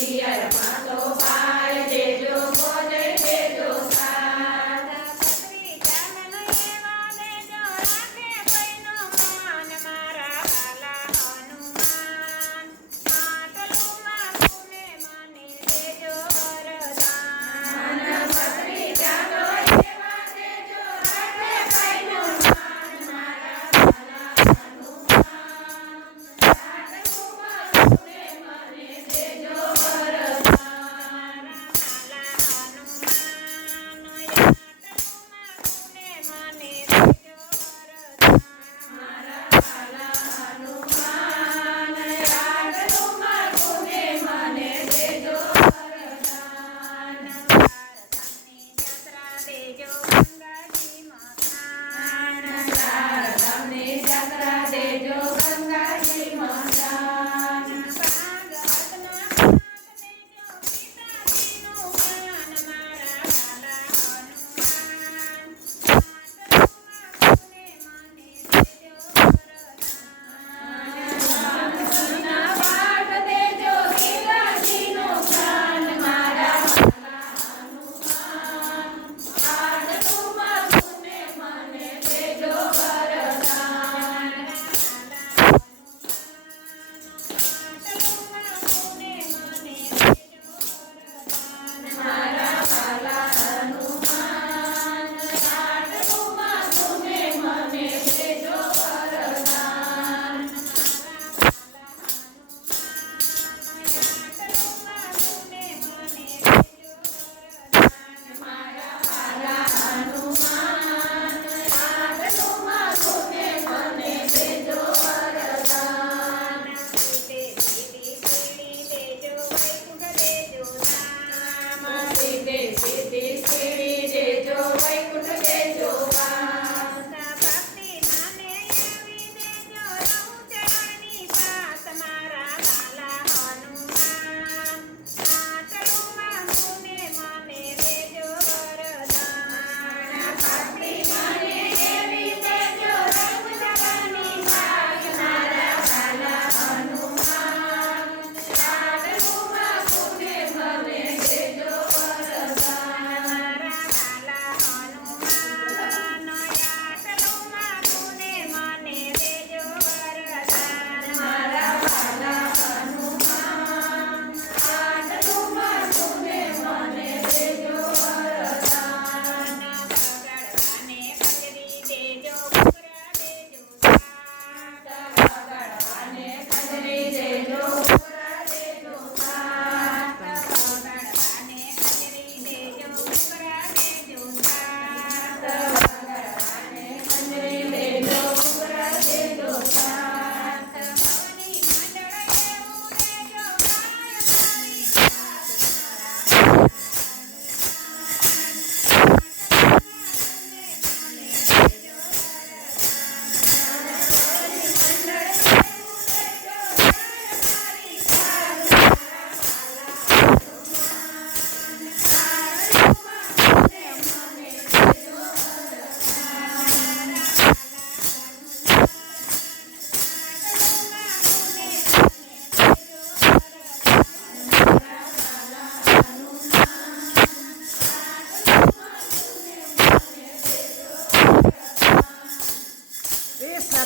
María.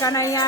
Kanhaiya